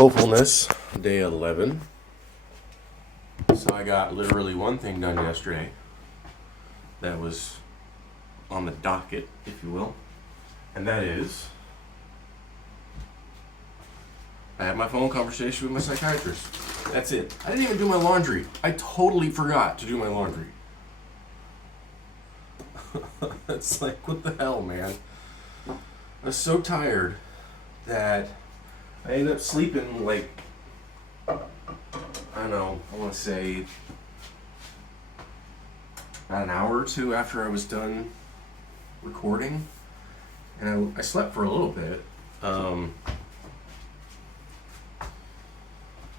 Hopefulness, day 11. So I got literally one thing done yesterday that was on the docket, if you will, and that is I had my phone conversation with my psychiatrist. That's it. I didn't even do my laundry. I totally forgot to do my laundry. It's like, what the hell, man? I was so tired that I ended up sleeping like, I don't know, I want to say about an hour or two after I was done recording. And I slept for a little bit. I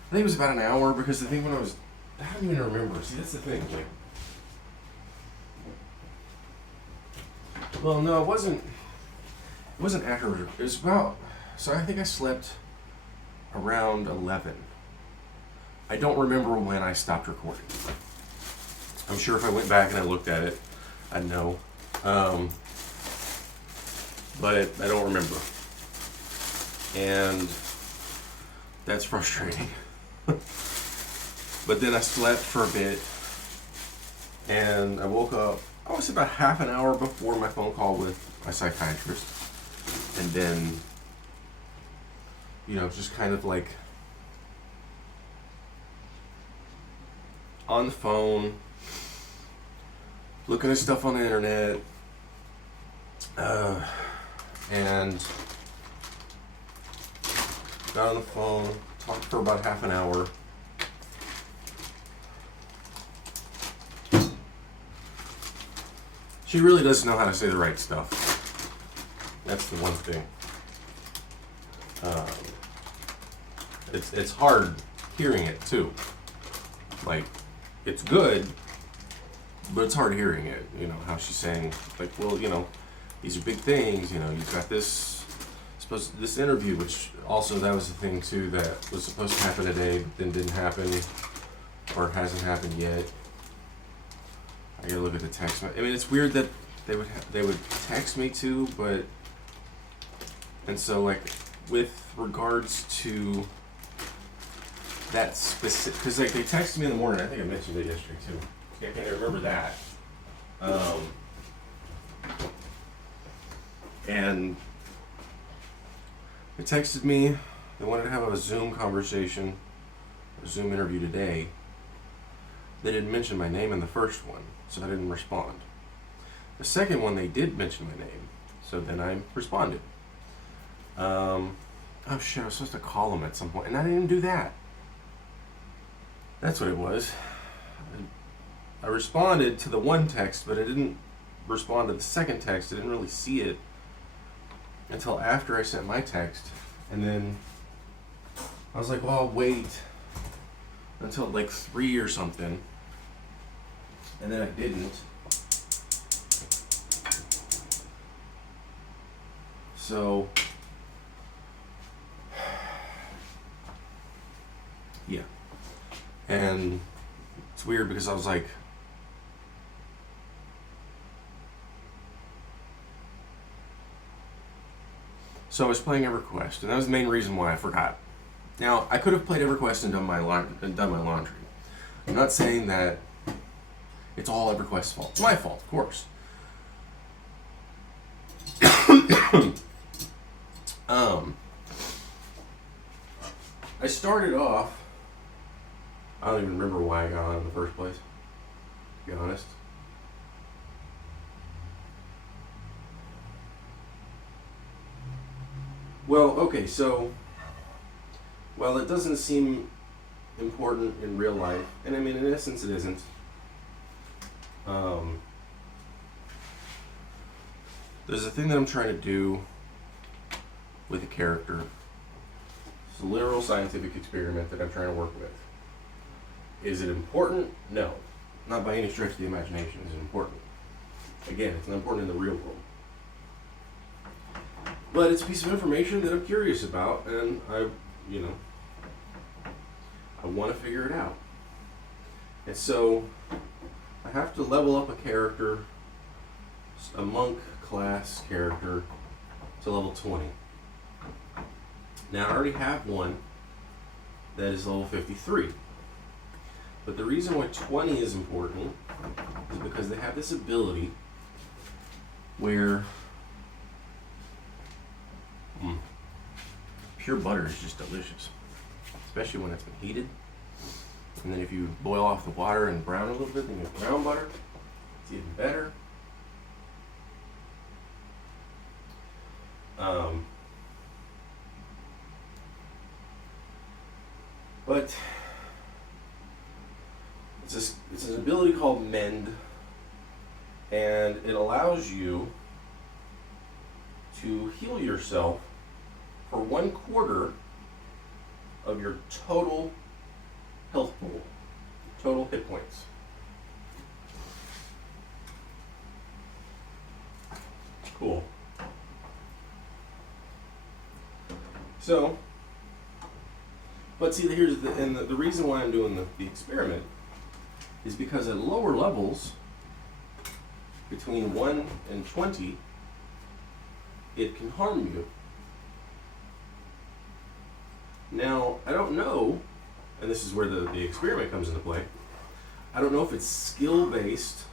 think it was about an hour because I think when I don't even remember. See, that's the thing. Like, well, no, it wasn't after. It was about, so I think I slept around 11. I don't remember when I stopped recording. I'm sure if I went back and I looked at it, I'd know. But I don't remember. And that's frustrating. But then I slept for a bit, and I woke up, I was about half an hour before my phone call with my psychiatrist. And then, just kind of like on the phone, looking at stuff on the internet, and got on the phone, talked for about half an hour. She really doesn't know how to say the right stuff. That's the one thing. It's hard hearing it too. Like, it's good, but it's hard hearing it. How she's saying, like, well, these are big things. You've got this interview, which also that was the thing too that was supposed to happen today, but then didn't happen, or hasn't happened yet. I gotta look at the text. I mean, it's weird that they would text me too, and so like with regards to that specific, because like they texted me in the morning. I think I mentioned it yesterday too. I can't remember that. And they texted me. They wanted to have a Zoom conversation, a Zoom interview today. They didn't mention my name in the first one, so I didn't respond. The second one, they did mention my name, so then I responded. Oh shit, I was supposed to call them at some point, and I didn't do that. That's what it was. I responded to the one text, but I didn't respond to the second text. I didn't really see it until after I sent my text, and then I was like, well, I'll wait until like 3 or something. And then I didn't. So, yeah. And it's weird because I was like, so I was playing EverQuest, and that was the main reason why I forgot. Now, I could have played EverQuest and done my laundry. I'm not saying that it's all EverQuest's fault. It's my fault, of course. I started off, I don't even remember why I got on in the first place, to be honest. Well, okay, so, well, it doesn't seem important in real life, and I mean, in essence, it isn't. There's a thing that I'm trying to do with a character. It's a literal scientific experiment that I'm trying to work with. Is it important? No. Not by any stretch of the imagination is it important. Again, it's not important in the real world. But it's a piece of information that I'm curious about, and I want to figure it out. And so I have to level up a character, a monk class character, to level 20. Now I already have one that is level 53. But the reason why 20 is important is because they have this ability where pure butter is just delicious, especially when it's been heated. And then if you boil off the water and brown a little bit, then you have brown butter. It's even better. But it's an ability called Mend, and it allows you to heal yourself for 1/4 of your total health pool, total hit points. Cool. So, but see, here's the reason why I'm doing the experiment is because at lower levels, between 1 and 20, it can harm you. Now, I don't know, and this is where the experiment comes into play, I don't know if it's skill-based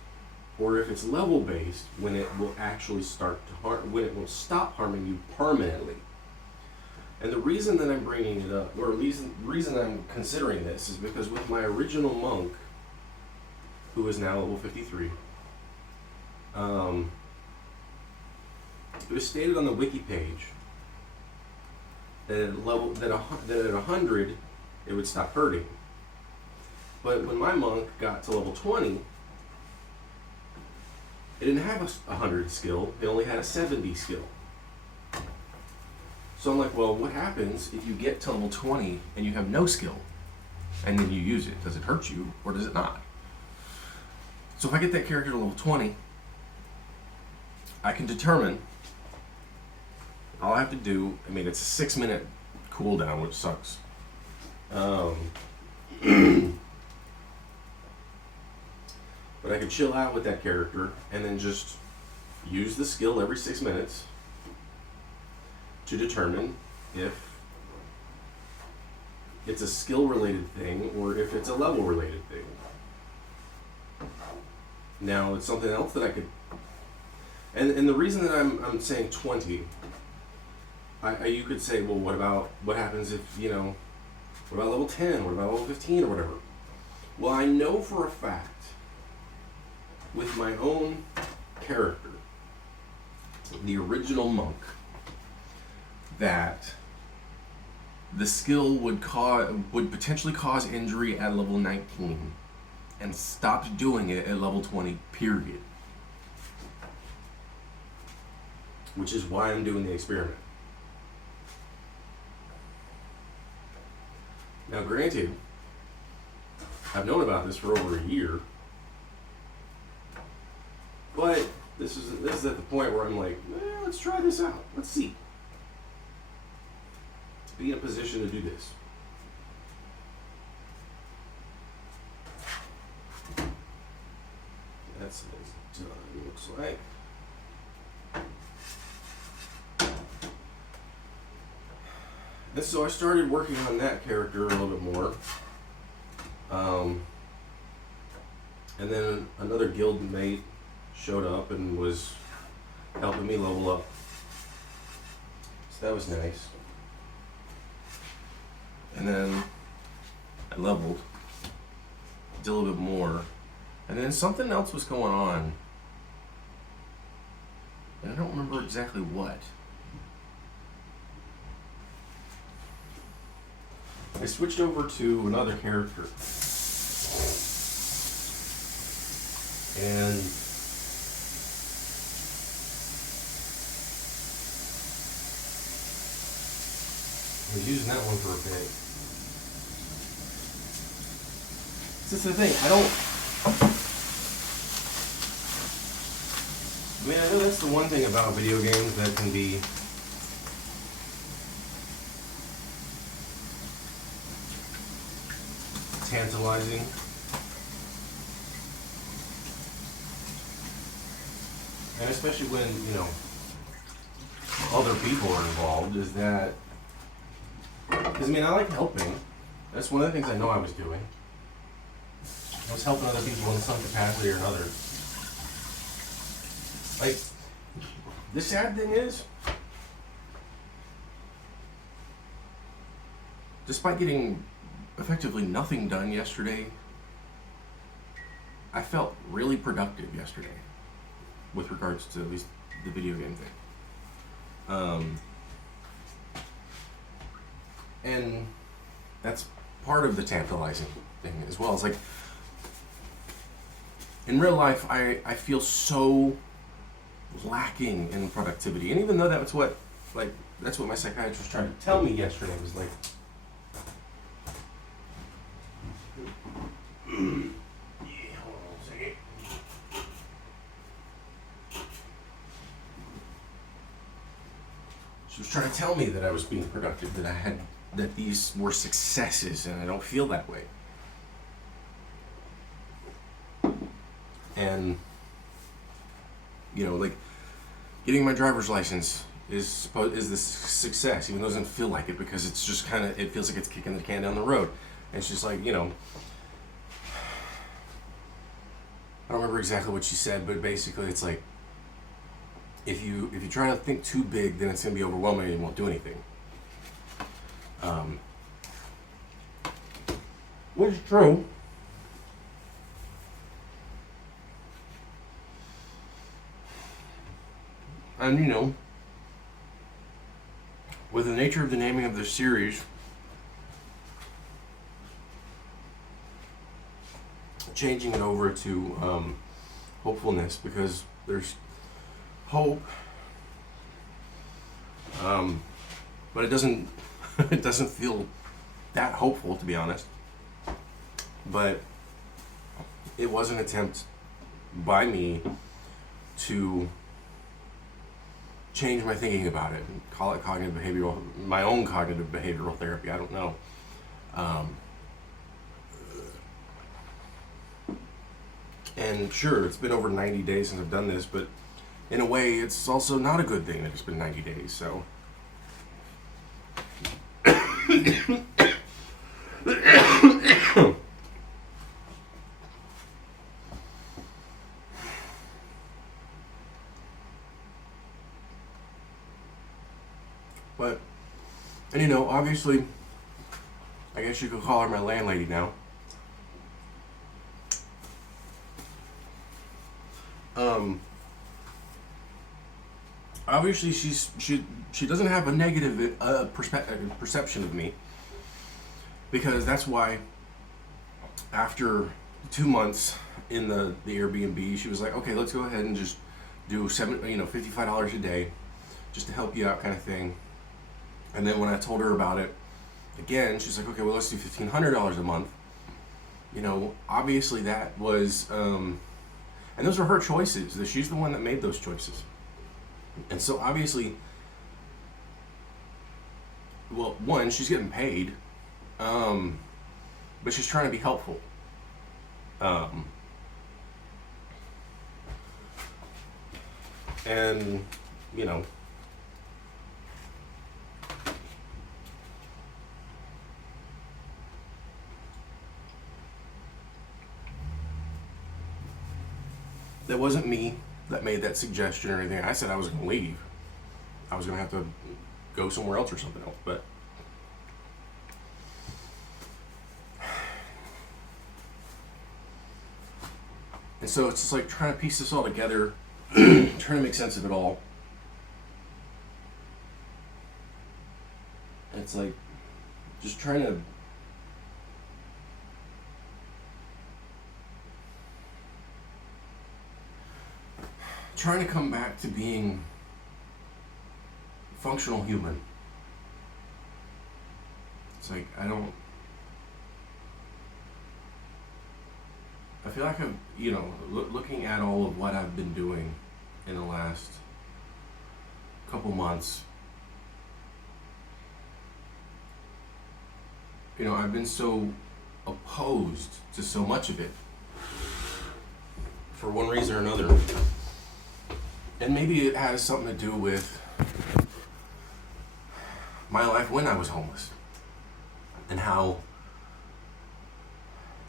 or if it's level-based when it will actually start to harm, when it will stop harming you permanently. And the reason that I'm bringing it up, or the reason I'm considering this, is because with my original monk, who is now level 53, it was stated on the wiki page that at 100 it would stop hurting. But when my monk got to level 20, it didn't have a 100 skill, it only had a 70 skill. So I'm like, well, what happens if you get to level 20 and you have no skill and then you use it? Does it hurt you or does it not? So if I get that character to level 20, I can determine, all I have to do, I mean, it's a 6-minute cooldown, which sucks. But I could chill out with that character and then just use the skill every 6 minutes to determine if it's a skill-related thing or if it's a level-related thing. Now, it's something else that I could... And the reason that I'm saying 20, you could say, well, what happens if, what about level 10? What about level 15 or whatever? Well, I know for a fact, with my own character, the original monk, that the skill would potentially cause injury at level 19 and stopped doing it at level 20, period. Which is why I'm doing the experiment. Now, granted, I've known about this for over a year, but this is at the point where I'm like, let's try this out. Let's see. Be in a position to do this. That's what it's done, it looks like. And so I started working on that character a little bit more. And then another guild mate showed up and was helping me level up. So that was nice. And then I leveled, did a little bit more, and then something else was going on, and I don't remember exactly what. I switched over to another character, and I was using that one for a bit. This is the thing, I know that's the one thing about video games that can be tantalizing. And especially when, other people are involved, is that, because I like helping, That's one of the things I know I was doing. I was helping other people in some capacity or another. Like, the sad thing is, despite getting effectively nothing done yesterday, I felt really productive yesterday with regards to at least the video game thing. And that's part of the tantalizing thing as well. It's like, in real life, I feel so lacking in productivity. And even though that's what my psychiatrist was trying to tell me yesterday, was like, she was trying to tell me that I was being productive, that these were successes, and I don't feel that way. And, like, getting my driver's license is this success, even though it doesn't feel like it, because it's just it feels like it's kicking the can down the road. And it's just like, I don't remember exactly what she said, but basically it's like, if you try to think too big, then it's going to be overwhelming and you won't do anything. Which is true. And with the nature of the naming of this series, changing it over to hopefulness, because there's hope, but it doesn't it doesn't feel that hopeful, to be honest. But it was an attempt by me to change my thinking about it and call it my own cognitive behavioral therapy. I don't know. And sure, it's been over 90 days since I've done this, but in a way, it's also not a good thing that it's been 90 days, so. But, and obviously, I guess you could call her my landlady now. Obviously, she doesn't have a negative perception of me, because that's why after 2 months in the Airbnb, she was like, okay, let's go ahead and just do $55 a day just to help you out, kind of thing. And then when I told her about it again, she's like, okay, well, let's do $1,500 a month. Obviously that was, and those were her choices. She's the one that made those choices. And so obviously, well, one, she's getting paid, but she's trying to be helpful. And, that wasn't me that made that suggestion or anything. I said I was going to leave. I was going to have to go somewhere else or something else. But and so it's just like trying to piece this all together, trying to make sense of it all. It's like just trying to come back to being functional human. It's like I feel like I'm, looking at all of what I've been doing in the last couple months, I've been so opposed to so much of it for one reason or another. And maybe it has something to do with my life when I was homeless, and how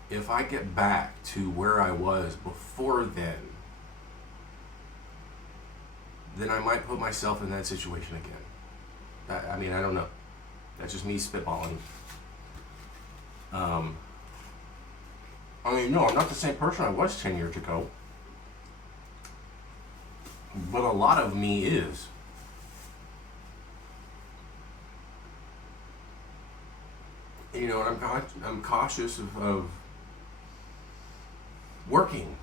if I get back to where I was before then I might put myself in that situation again. I mean, I don't know. That's just me spitballing. I mean, no, I'm not the same person I was 10 years ago. But a lot of me is. You know, and I'm cautious of working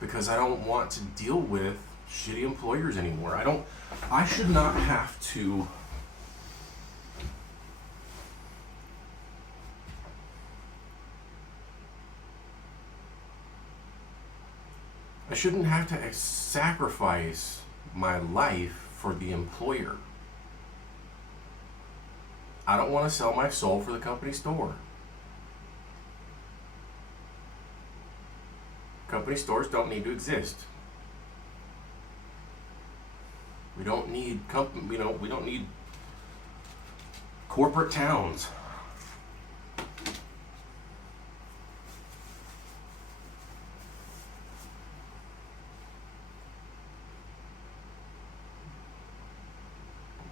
because I don't want to deal with shitty employers anymore. I should not have to I shouldn't have to sacrifice my life for the employer. I don't want to sell my soul for the company store. Company stores don't need to exist. We don't need we don't need corporate towns.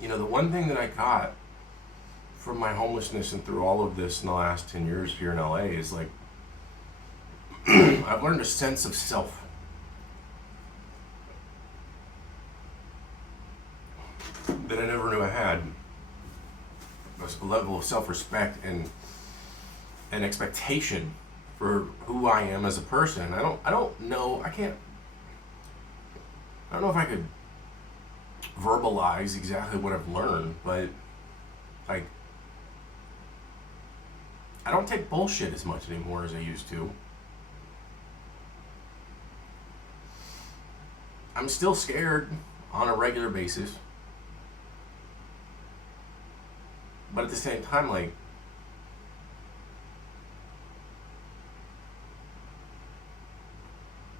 You know, the one thing that I got from my homelessness and through all of this in the last 10 years here in LA is like, I've learned a sense of self. That I never knew I had. A level of self-respect and expectation for who I am as a person. I don't know if I could verbalize exactly what I've learned, but like, I don't take bullshit as much anymore as I used to. I'm still scared on a regular basis. But at the same time, like,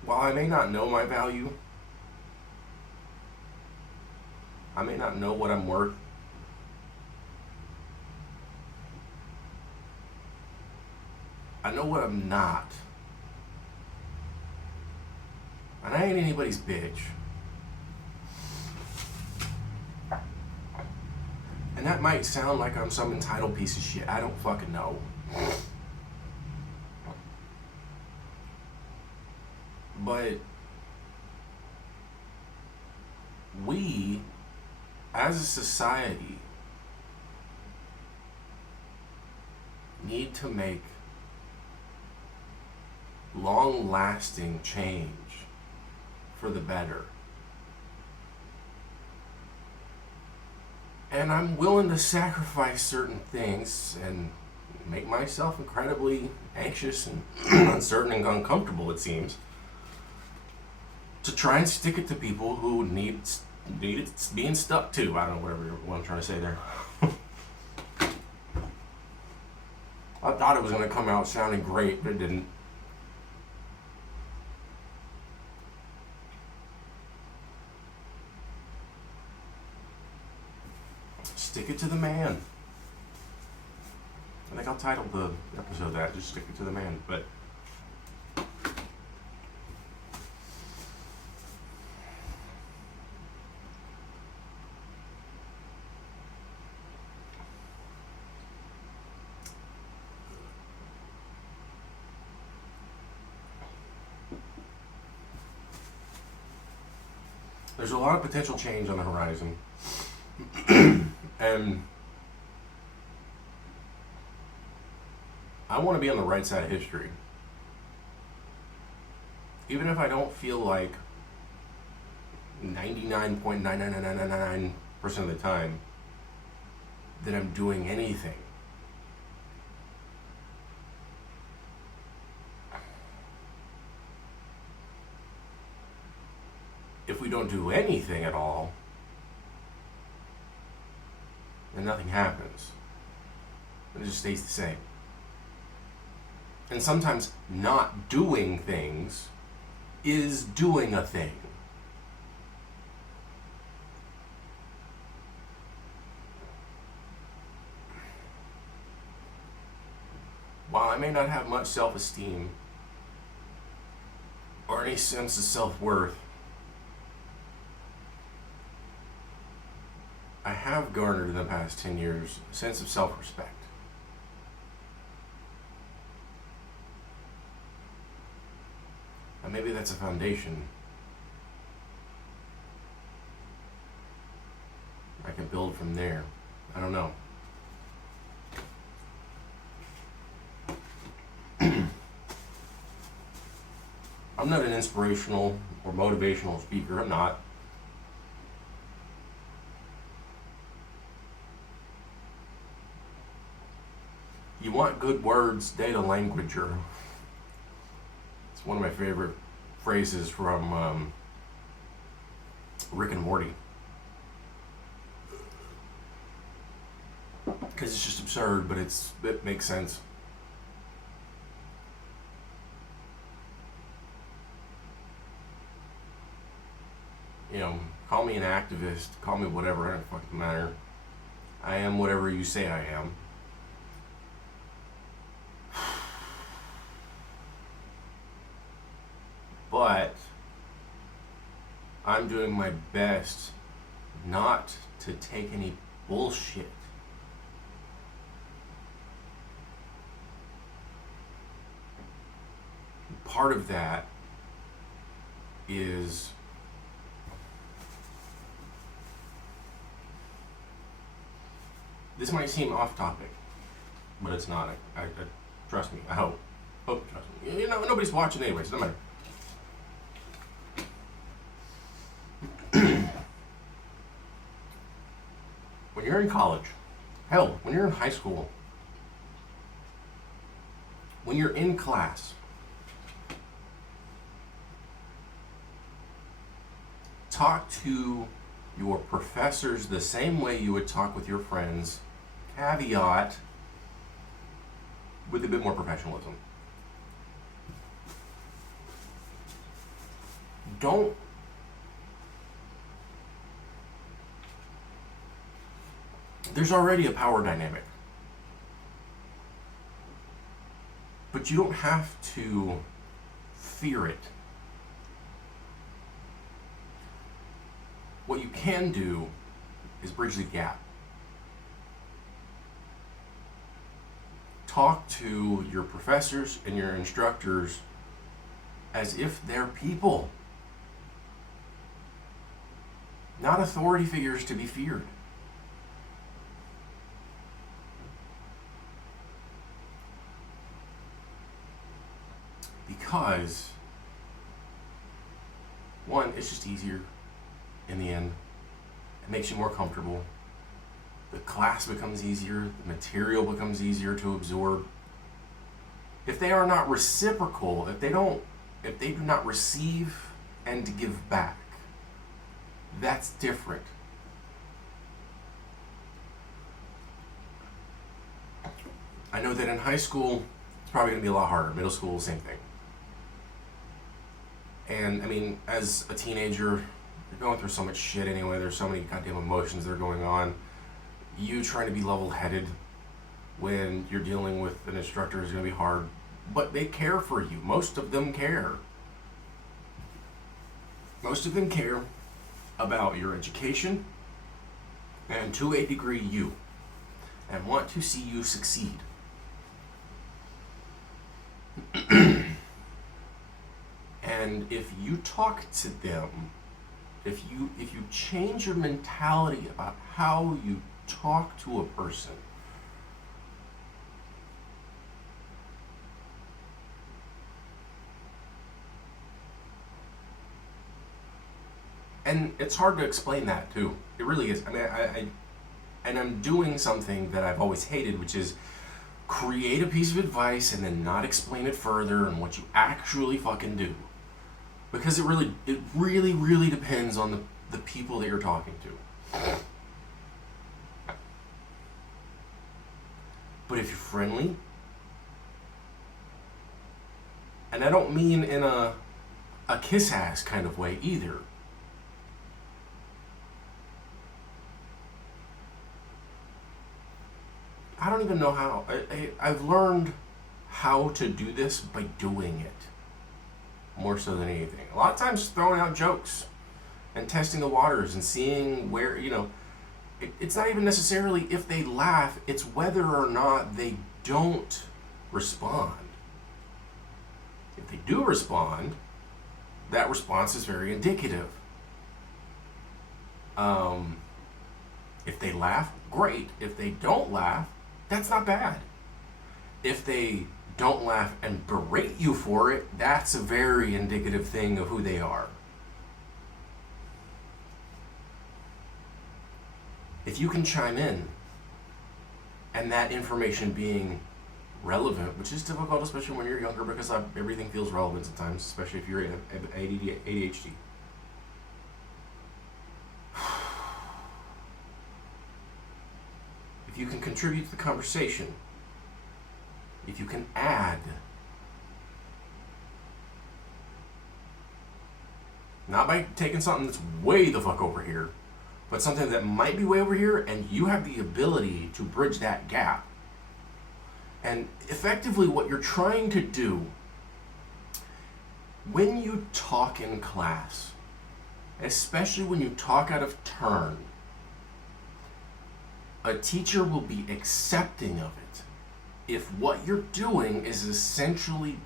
while I may not know my value, I may not know what I'm worth, I know what I'm not. And I ain't anybody's bitch. And that might sound like I'm some entitled piece of shit. I don't fucking know. But we, as a society, need to make long-lasting change for the better. And I'm willing to sacrifice certain things and make myself incredibly anxious and uncertain and uncomfortable, it seems, to try and stick it to people who need it being stuck to. I don't know what I'm trying to say there. I thought it was going to come out sounding great, but it didn't. Stick it to the man. I think I'll title the episode that, just stick it to the man. But there's a lot of potential change on the horizon. And I want to be on the right side of history. Even if I don't feel like 99.99999% of the time that I'm doing anything. If we don't do anything at all, then nothing happens. It just stays the same. And sometimes not doing things is doing a thing. while I may not have much self-esteem or any sense of self-worth, I have garnered in the past 10 years a sense of self-respect. And maybe that's a foundation I can build from there. I don't know. I'm not an inspirational or motivational speaker. I'm not. You want good words, data languager. It's one of my favorite phrases from Rick and Morty. Because it's just absurd, but it makes sense. You know, call me an activist, call me whatever, it doesn't fucking matter. I am whatever you say I am. But I'm doing my best not to take any bullshit. Part of that is this might seem off topic, but it's not. I trust me. I hope. Trust me. You know, nobody's watching anyway, so it doesn't matter. When you're in college, hell, when you're in high school, when you're in class, talk to your professors the same way you would talk with your friends, caveat with a bit more professionalism. There's already a power dynamic, but you don't have to fear it. What you can do is bridge the gap. Talk to your professors and your instructors as if they're people, not authority figures to be feared. Because, one, it's just easier in the end. It makes you more comfortable. The class becomes easier, the material becomes easier to absorb. If they are not reciprocal, if they do not receive and give back, that's different. I know that in high school, it's probably going to be a lot harder. Middle school, same thing. And I mean, as a teenager, you're going through so much shit anyway. There's so many goddamn emotions that are going on. You trying to be level-headed when you're dealing with an instructor is going to be hard. But they care for you. Most of them care. Most of them care about your education and, to a degree, you. And want to see you succeed. And if you talk to them, if you change your mentality about how you talk to a person, and it's hard to explain that too. It really is. I mean, I'm doing something that I've always hated, which is create a piece of advice and then not explain it further and what you actually fucking do. Because it really depends on the people that you're talking to. But if you're friendly, and I don't mean in a kiss-ass kind of way either. I don't even know how. I've learned how to do this by doing it, more so than anything. A lot of times throwing out jokes and testing the waters and seeing where, it's not even necessarily if they laugh, it's whether or not they don't respond. If they do respond, that response is very indicative. If they laugh, great. If they don't laugh, that's not bad. If they don't laugh and berate you for it, that's a very indicative thing of who they are. If you can chime in, and that information being relevant, which is difficult, especially when you're younger, because everything feels relevant sometimes, especially if you're ADHD. If you can contribute to the conversation, if you can add, not by taking something that's way the fuck over here, but something that might be way over here, and you have the ability to bridge that gap. And effectively what you're trying to do when you talk in class, especially when you talk out of turn, a teacher will be accepting of it if what you're doing is essentially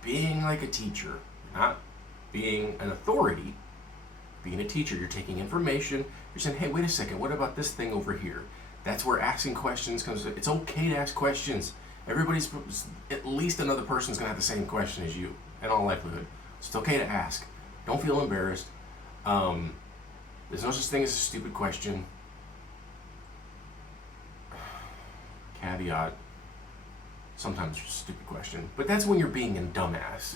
being like a teacher, not being an authority, being a teacher. You're taking information, you're saying, hey, wait a second, what about this thing over here? That's where asking questions comes. It's okay to ask questions. Everybody's, at least another person's gonna have the same question as you, in all likelihood. So it's okay to ask. Don't feel embarrassed. There's no such thing as a stupid question. Caveat, sometimes it's a stupid question, but that's when you're being a dumbass.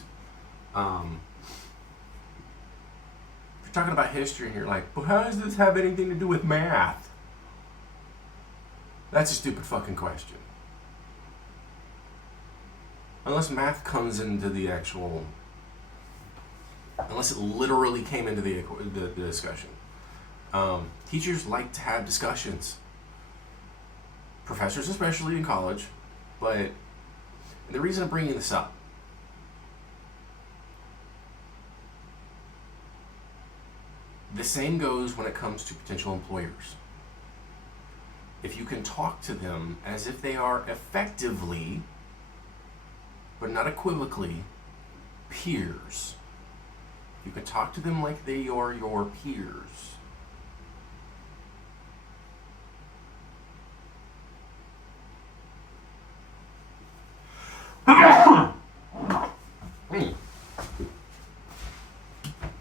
If you're talking about history and you're like, but how does this have anything to do with math? That's a stupid fucking question. Unless math comes into the actual, unless it literally came into the discussion. Teachers like to have discussions. Professors, especially in college, but the reason I'm bringing this up, the same goes when it comes to potential employers. If you can talk to them as if they are effectively, but not equivocally, peers. You can talk to them like they are your peers.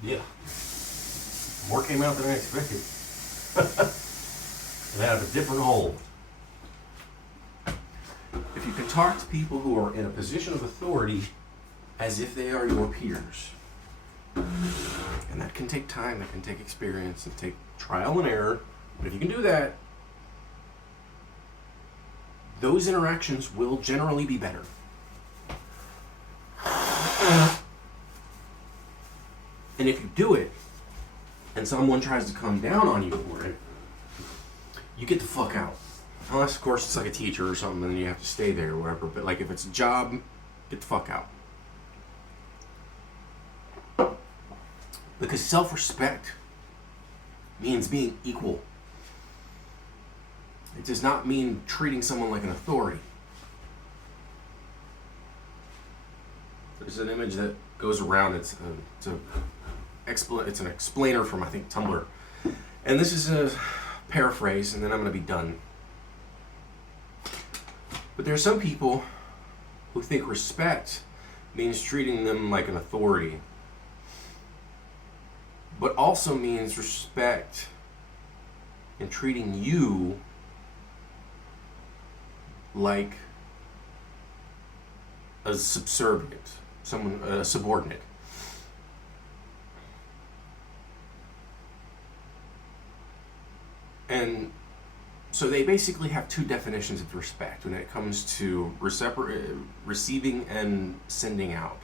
Yeah. More came out than I expected. And out of a different hole. If you can talk to people who are in a position of authority as if they are your peers, and that can take time, that can take experience, and take trial and error, but if you can do that, those interactions will generally be better. And if you do it, and someone tries to come down on you for it, you get the fuck out. Unless, of course, it's like a teacher or something, and then you have to stay there or whatever. But like, if it's a job, get the fuck out. Because self-respect means being equal. It does not mean treating someone like an authority. There's an image that goes around. It's an explainer from, I think, Tumblr. And this is a paraphrase, and then I'm going to be done. But there are some people who think respect means treating them like an authority, but also means respect in treating you like a subservient, a subordinate. And so they basically have two definitions of respect when it comes to receiving and sending out.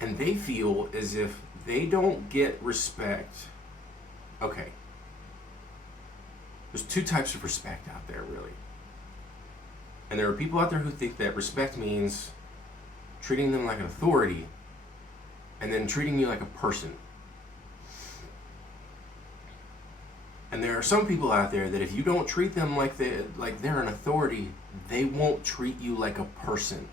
And they feel as if they don't get respect. Okay. There's two types of respect out there, really. And there are people out there who think that respect means treating them like an authority, and then treating you like a person. And there are some people out there that if you don't treat them like they're an authority, they won't treat you like a person.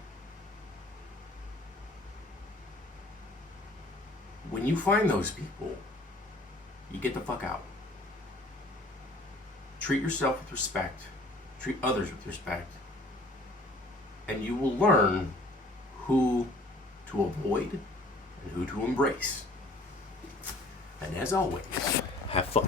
When you find those people, you get the fuck out. Treat yourself with respect. Treat others with respect. And you will learn who to avoid and who to embrace. And as always, have fun.